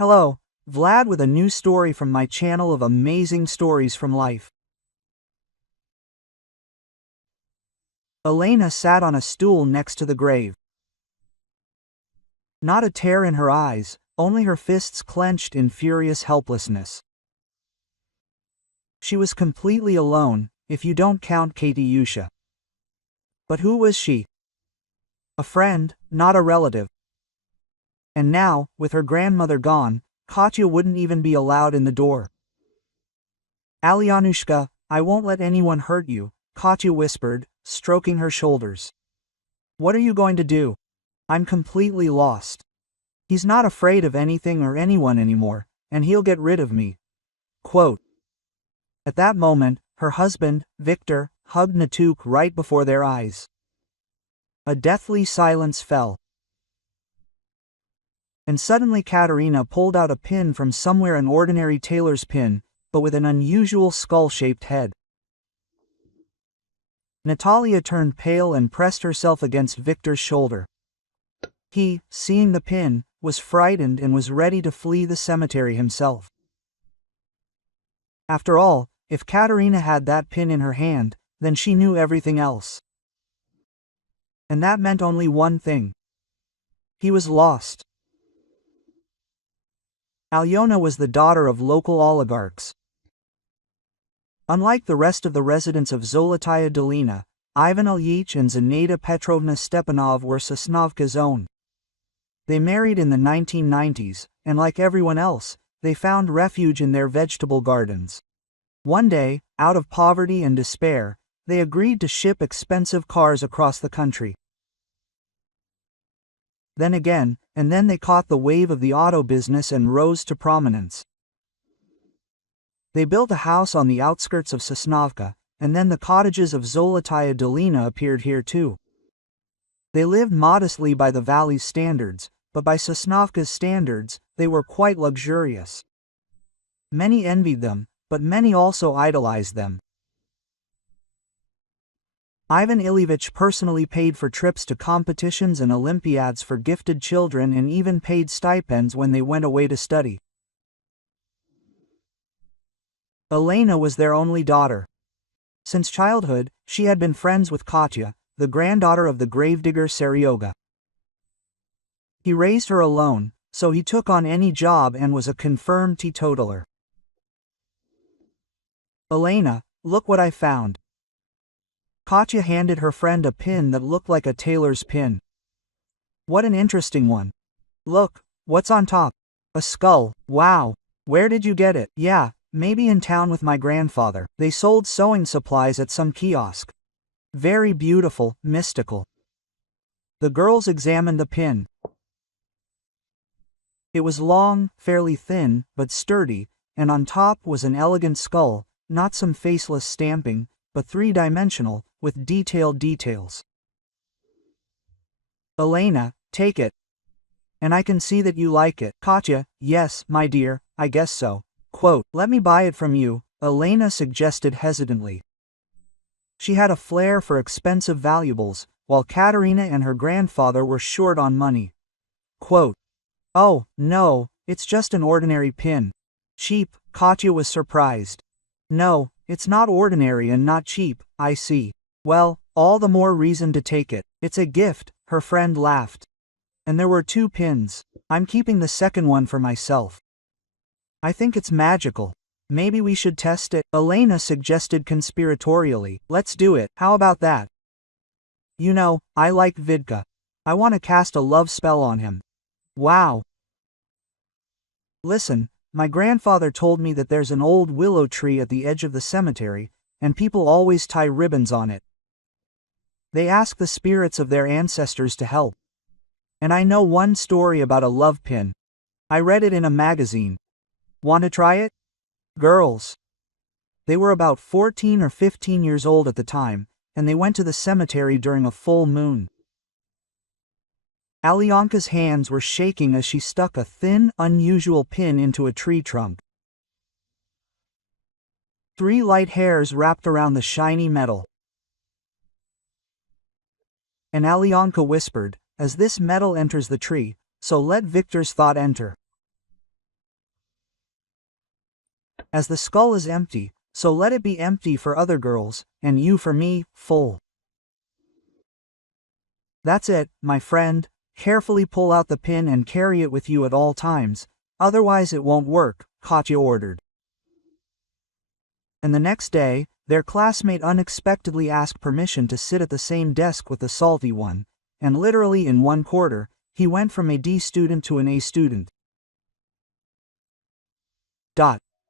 Hello, Vlad with a new story from my channel of amazing stories from life. Elena sat on a stool next to the grave. Not a tear in her eyes, only her fists clenched in furious helplessness. She was completely alone, if you don't count Katyusha. But who was she? A friend, not a relative. And now, with her grandmother gone, Katya wouldn't even be allowed in the door. Alyanushka, I won't let anyone hurt you, Katya whispered, stroking her shoulders. What are you going to do? I'm completely lost. He's not afraid of anything or anyone anymore, and he'll get rid of me. Quote. At that moment, her husband, Victor, hugged Natuk right before their eyes. A deathly silence fell. And suddenly Katerina pulled out a pin from somewhere, an ordinary tailor's pin, but with an unusual skull-shaped head. Natalia turned pale and pressed herself against Victor's shoulder. He, seeing the pin, was frightened and was ready to flee the cemetery himself. After all, if Katerina had that pin in her hand, then she knew everything else. And that meant only one thing. He was lost. Alyona was the daughter of local oligarchs. Unlike the rest of the residents of Zolotaya Dolina, Ivan Ilyich and Zinaida Petrovna Stepanov were Sosnovka's own. They married in the 1990s, and like everyone else, they found refuge in their vegetable gardens. One day, out of poverty and despair, they agreed to ship expensive cars across the country. Then again, and then they caught the wave of the auto business and rose to prominence. They built a house on the outskirts of Sosnovka, and then the cottages of Zolotaya Dolina appeared here too. They lived modestly by the valley's standards, but by Sosnovka's standards, they were quite luxurious. Many envied them, but many also idolized them. Ivan Ilyich personally paid for trips to competitions and Olympiads for gifted children and even paid stipends when they went away to study. Elena was their only daughter. Since childhood, she had been friends with Katya, the granddaughter of the gravedigger Seryoga. He raised her alone, so he took on any job and was a confirmed teetotaler. Elena, look what I found. Katya handed her friend a pin that looked like a tailor's pin. What an interesting one. Look, what's on top? A skull. Wow. Where did you get it? Yeah, maybe in town with my grandfather. They sold sewing supplies at some kiosk. Very beautiful, mystical. The girls examined the pin. It was long, fairly thin, but sturdy, and on top was an elegant skull, not some faceless stamping, but three-dimensional, with detailed details. Elena, take it. And I can see that you like it. Katya, yes, my dear, I guess so. Quote, let me buy it from you, Elena suggested hesitantly. She had a flair for expensive valuables, while Katerina and her grandfather were short on money. Quote, oh, no, it's just an ordinary pin. Cheap, Katya was surprised. No, it's not ordinary and not cheap, I see. Well, all the more reason to take it. It's a gift, her friend laughed. And there were two pins. I'm keeping the second one for myself. I think it's magical. Maybe we should test it, Elena suggested conspiratorially. Let's do it, how about that? You know, I like Vidka. I want to cast a love spell on him. Wow. Listen, my grandfather told me that there's an old willow tree at the edge of the cemetery, and people always tie ribbons on it. They ask the spirits of their ancestors to help. And I know one story about a love pin. I read it in a magazine. Want to try it? Girls. They were about 14 or 15 years old at the time, and they went to the cemetery during a full moon. Alyonka's hands were shaking as she stuck a thin, unusual pin into a tree trunk. 3 light hairs wrapped around the shiny metal. And Alyonka whispered, as this metal enters the tree, so let Victor's thought enter. As the skull is empty, so let it be empty for other girls, and you for me, full. That's it, my friend. Carefully pull out the pin and carry it with you at all times, otherwise it won't work, Katya ordered. And the next day, their classmate unexpectedly asked permission to sit at the same desk with the salty one, and literally in 1 quarter, he went from a D student to an A student.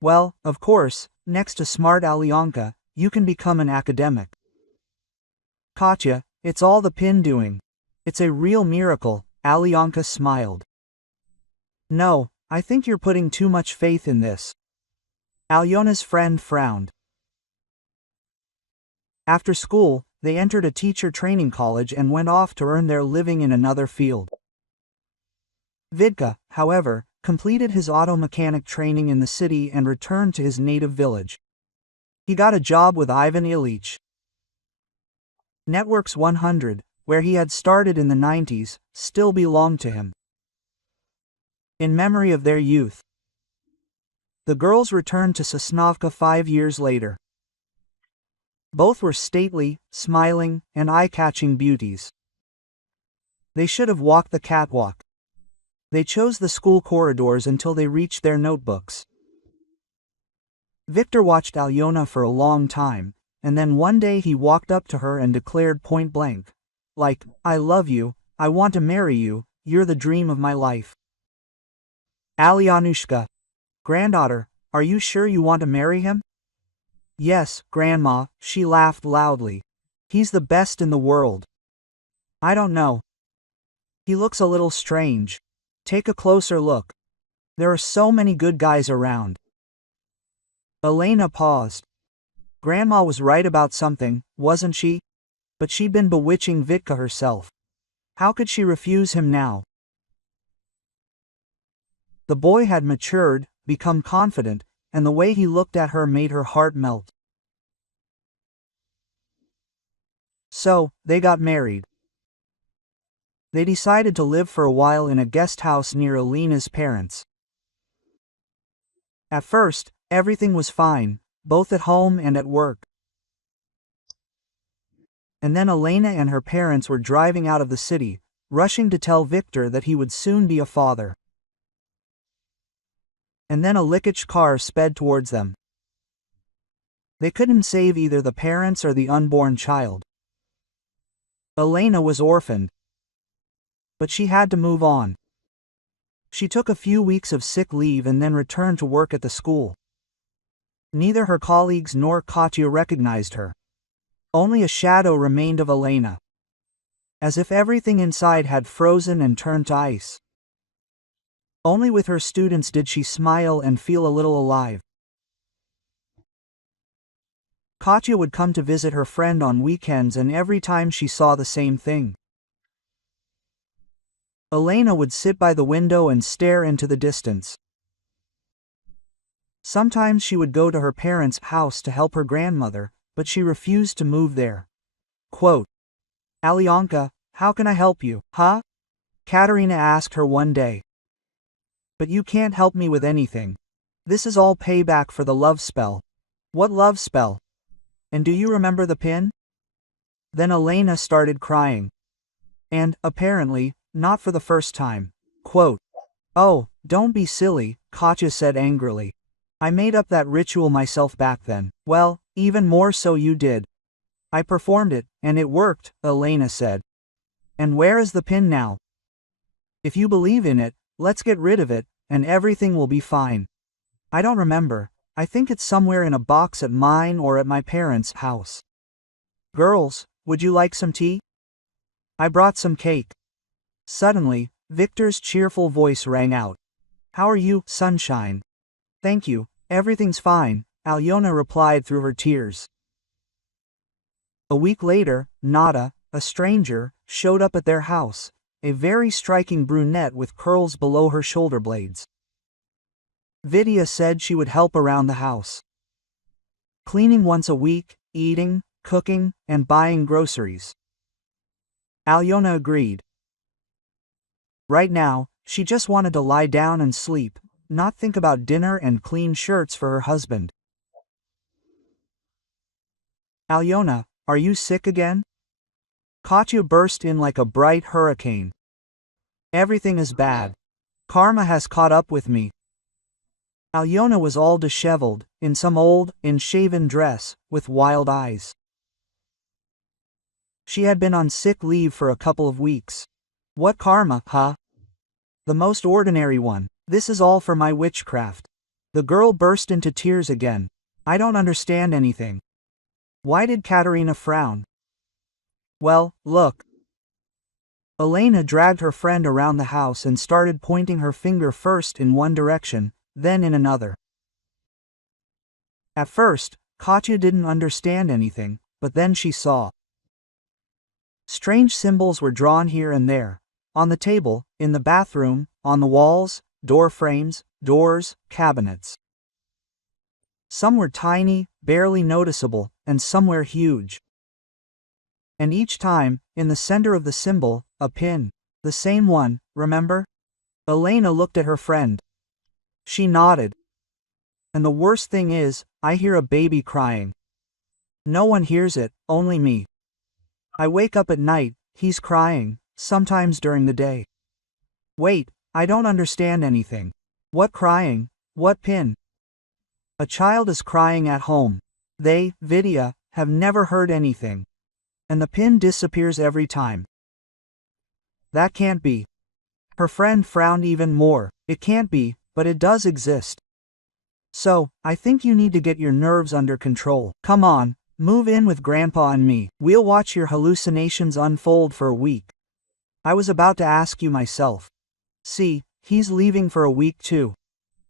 Well, of course, next to smart Alyonka, you can become an academic. Katya, it's all the pin doing. It's a real miracle, Alyonka smiled. No, I think you're putting too much faith in this. Alyona's friend frowned. After school, they entered a teacher training college and went off to earn their living in another field. Vidka, however, completed his auto mechanic training in the city and returned to his native village. He got a job with Ivan Ilyich. Networks 100, where he had started in the 90s, still belonged to him. In memory of their youth, the girls returned to Sosnovka 5 years later. Both were stately, smiling, and eye-catching beauties. They should have walked the catwalk. They chose the school corridors until they reached their notebooks. Victor watched Alyona for a long time, and then one day he walked up to her and declared point blank, like, I love you, I want to marry you, you're the dream of my life. Alyanushka, granddaughter, are you sure you want to marry him? Yes, Grandma, she laughed loudly. He's the best in the world. I don't know. He looks a little strange. Take a closer look. There are so many good guys around. Elena paused. Grandma was right about something, wasn't she? But she'd been bewitching Vitka herself. How could she refuse him now? The boy had matured, become confident, and the way he looked at her made her heart melt. So, they got married. They decided to live for a while in a guest house near Elena's parents. At first, everything was fine, both at home and at work. And then Elena and her parents were driving out of the city, rushing to tell Victor that he would soon be a father. And then a Likich car sped towards them. They couldn't save either the parents or the unborn child. Elena was orphaned. But she had to move on. She took a few weeks of sick leave and then returned to work at the school. Neither her colleagues nor Katya recognized her. Only a shadow remained of Elena. As if everything inside had frozen and turned to ice. Only with her students did she smile and feel a little alive. Katya would come to visit her friend on weekends, and every time she saw the same thing. Elena would sit by the window and stare into the distance. Sometimes she would go to her parents' house to help her grandmother, but she refused to move there. Quote, Alyonka, how can I help you, huh? Katerina asked her one day. But you can't help me with anything. This is all payback for the love spell. What love spell? And do you remember the pin? Then Elena started crying. And, apparently, not for the first time. Quote, oh, don't be silly, Katya said angrily. I made up that ritual myself back then. Well, even more so you did. I performed it, and it worked, Elena said. And where is the pin now? If you believe in it, let's get rid of it, and everything will be fine. I don't remember. I think it's somewhere in a box at mine or at my parents' house. Girls, would you like some tea? I brought some cake. Suddenly, Victor's cheerful voice rang out. How are you, sunshine? Thank you, everything's fine, Alyona replied through her tears. A week later, Nada, a stranger, showed up at their house, a very striking brunette with curls below her shoulder blades. Vidya said she would help around the house. Cleaning once a week, eating, cooking, and buying groceries. Alyona agreed. Right now, she just wanted to lie down and sleep, not think about dinner and clean shirts for her husband. Alyona, are you sick again? Katya burst in like a bright hurricane. Everything is bad. Karma has caught up with me. Alyona was all disheveled, in some old, unshaven dress, with wild eyes. She had been on sick leave for a couple of weeks. What karma, huh? The most ordinary one. This is all for my witchcraft. The girl burst into tears again. I don't understand anything. Why did Katerina frown? Well, look. Elena dragged her friend around the house and started pointing her finger first in one direction, then in another. At first, Katya didn't understand anything, but then she saw. Strange symbols were drawn here and there. On the table, in the bathroom, on the walls, door frames, doors, cabinets. Some were tiny, barely noticeable, and some were huge. And each time, in the center of the symbol, a pin. The same one, remember? Elena looked at her friend. She nodded. And the worst thing is, I hear a baby crying. No one hears it, only me. I wake up at night, he's crying, sometimes during the day. Wait, I don't understand anything. What crying? What pin? A child is crying at home. They, Vidya, have never heard anything. And the pin disappears every time. That can't be. Her friend frowned even more. It can't be, but it does exist. So, I think you need to get your nerves under control. Come on, move in with Grandpa and me. We'll watch your hallucinations unfold for a week. I was about to ask you myself. See, he's leaving for a week too.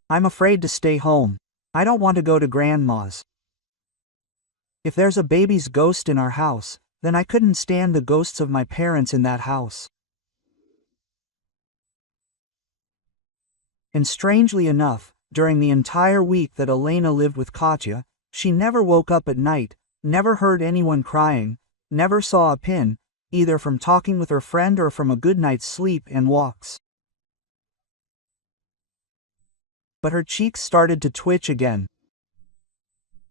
I'm afraid to stay home. I don't want to go to Grandma's. If there's a baby's ghost in our house, then I couldn't stand the ghosts of my parents in that house. And strangely enough, during the entire week that Elena lived with Katya, she never woke up at night, never heard anyone crying, never saw a pin, either from talking with her friend or from a good night's sleep and walks. But her cheeks started to twitch again.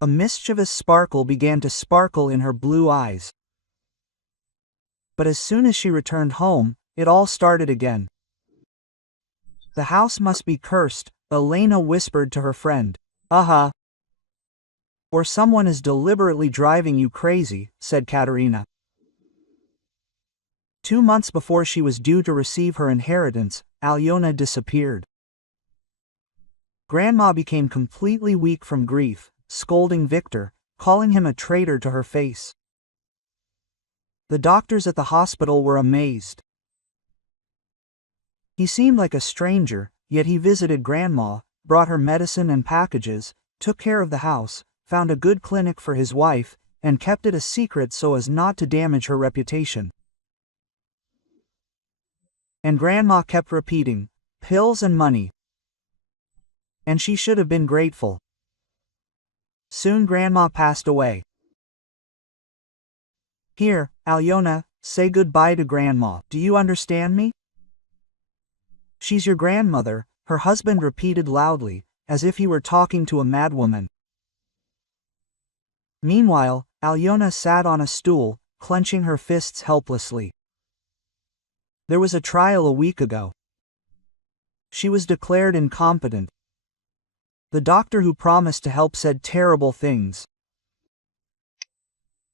A mischievous sparkle began to sparkle in her blue eyes. But as soon as she returned home, it all started again. The house must be cursed, Elena whispered to her friend. Uh-huh. Or someone is deliberately driving you crazy, said Katerina. 2 months before she was due to receive her inheritance, Alyona disappeared. Grandma became completely weak from grief, scolding Victor, calling him a traitor to her face. The doctors at the hospital were amazed. He seemed like a stranger, yet he visited Grandma, brought her medicine and packages, took care of the house, found a good clinic for his wife, and kept it a secret so as not to damage her reputation. And Grandma kept repeating, pills and money. And she should have been grateful. Soon Grandma passed away. Here, Alyona, say goodbye to Grandma. Do you understand me? She's your grandmother, her husband repeated loudly, as if he were talking to a madwoman. Meanwhile, Alyona sat on a stool, clenching her fists helplessly. There was a trial a week ago. She was declared incompetent. The doctor who promised to help said terrible things.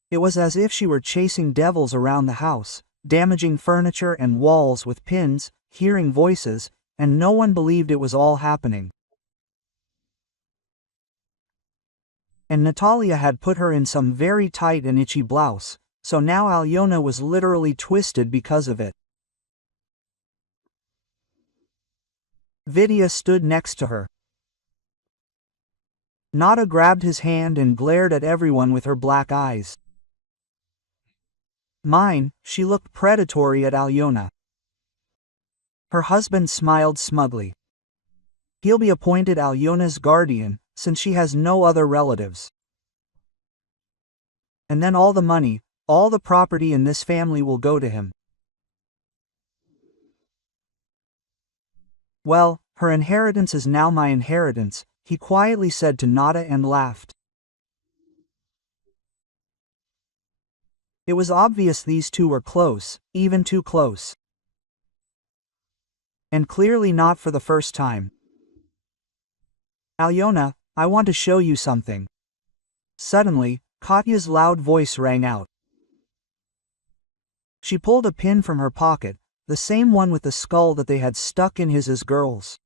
It was as if she were chasing devils around the house, damaging furniture and walls with pins, hearing voices, and no one believed it was all happening. And Natalia had put her in some very tight and itchy blouse, so now Alyona was literally twisted because of it. Vidya stood next to her. Nada grabbed his hand and glared at everyone with her black eyes. Mine, she looked predatory at Alyona. Her husband smiled smugly. He'll be appointed Alyona's guardian, since she has no other relatives. And then all the money, all the property in this family will go to him. Well, Her inheritance is now my inheritance, he quietly said to Nada and laughed. It was obvious these two were close, even too close. And clearly not for the first time. Alyona, I want to show you something. Suddenly, Katya's loud voice rang out. She pulled a pin from her pocket, the same one with the skull that they had stuck in his as girls.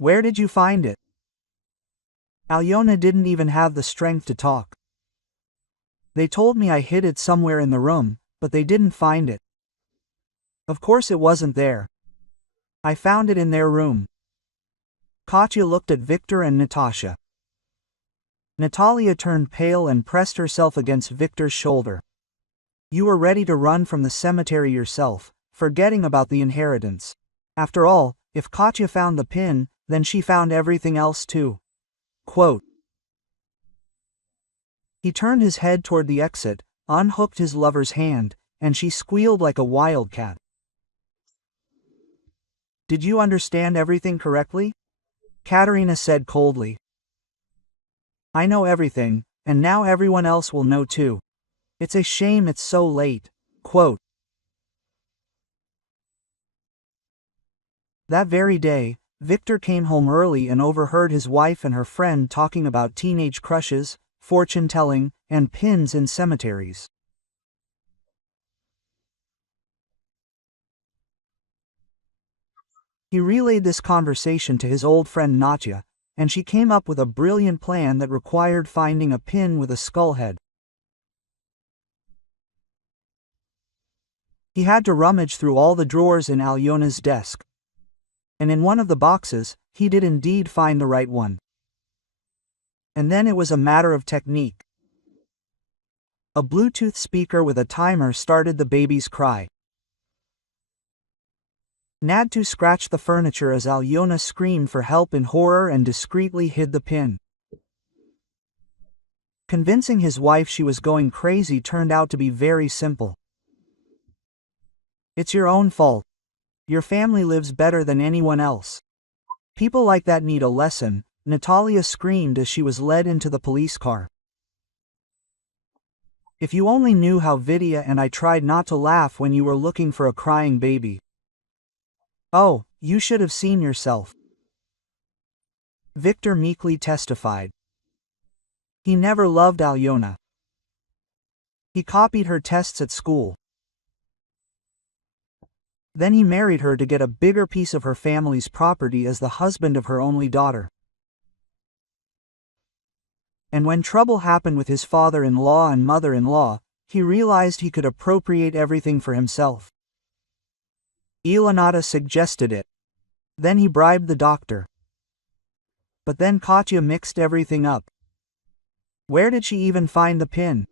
Where did you find it? Alyona didn't even have the strength to talk. They told me I hid it somewhere in the room, but they didn't find it. Of course it wasn't there. I found it in their room. Katya looked at Victor and Natasha. Natalia turned pale and pressed herself against Victor's shoulder. You were ready to run from the cemetery yourself, forgetting about the inheritance. After all, if Katya found the pin, then she found everything else too. Quote. He turned his head toward the exit, unhooked his lover's hand, and she squealed like a wildcat. Did you understand everything correctly? Katerina said coldly. I know everything, and now everyone else will know too. It's a shame it's so late. Quote. That very day, Victor came home early and overheard his wife and her friend talking about teenage crushes, fortune-telling, and pins in cemeteries. He relayed this conversation to his old friend Natya, and she came up with a brilliant plan that required finding a pin with a skull head. He had to rummage through all the drawers in Alyona's desk. And in one of the boxes, he did indeed find the right one. And then it was a matter of technique. A Bluetooth speaker with a timer started the baby's cry. Nadtu scratched the furniture as Alyona screamed for help in horror and discreetly hid the pin. Convincing his wife she was going crazy turned out to be very simple. It's your own fault. Your family lives better than anyone else. People like that need a lesson, Natalia screamed as she was led into the police car. If you only knew how Vidya and I tried not to laugh when you were looking for a crying baby. Oh, you should have seen yourself. Victor meekly testified. He never loved Alyona. He copied her tests at school. Then he married her to get a bigger piece of her family's property as the husband of her only daughter. And when trouble happened with his father-in-law and mother-in-law, he realized he could appropriate everything for himself. Ilanata suggested it. Then he bribed the doctor. But then Katya mixed everything up. Where did she even find the pin?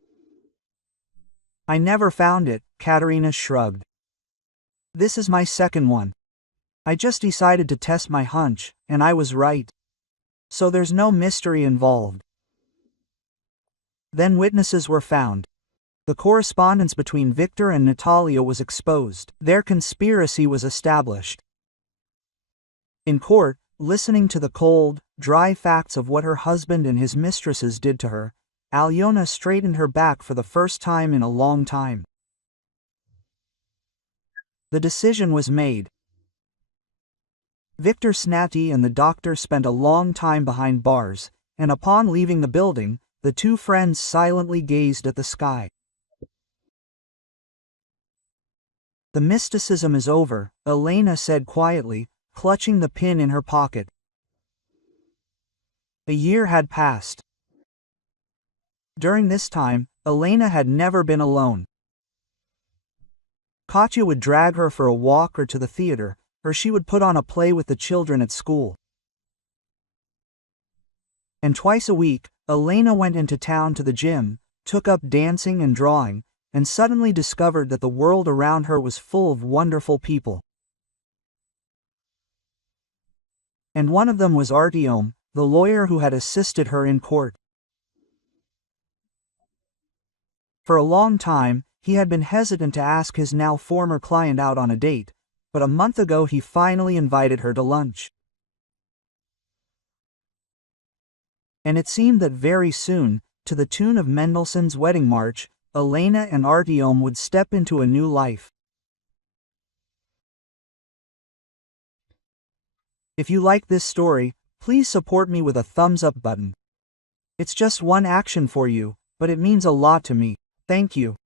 I never found it, Katerina shrugged. This is my second one. I just decided to test my hunch, and I was right. So there's no mystery involved. Then witnesses were found. The correspondence between Victor and Natalia was exposed. Their conspiracy was established. In court, listening to the cold, dry facts of what her husband and his mistresses did to her, Alyona straightened her back for the first time in a long time. The decision was made. Victor Snati and the doctor spent a long time behind bars, and upon leaving the building, the two friends silently gazed at the sky. The mysticism is over, Elena said quietly, clutching the pin in her pocket. A year had passed. During this time, Elena had never been alone. Katya would drag her for a walk or to the theater, or she would put on a play with the children at school. And twice a week, Elena went into town to the gym, took up dancing and drawing, and suddenly discovered that the world around her was full of wonderful people. And one of them was Artyom, the lawyer who had assisted her in court. For a long time, he had been hesitant to ask his now former client out on a date, but a month ago he finally invited her to lunch. And it seemed that very soon, to the tune of Mendelssohn's Wedding March, Elena and Artyom would step into a new life. If you like this story, please support me with a thumbs up button. It's just one action for you, but it means a lot to me. Thank you.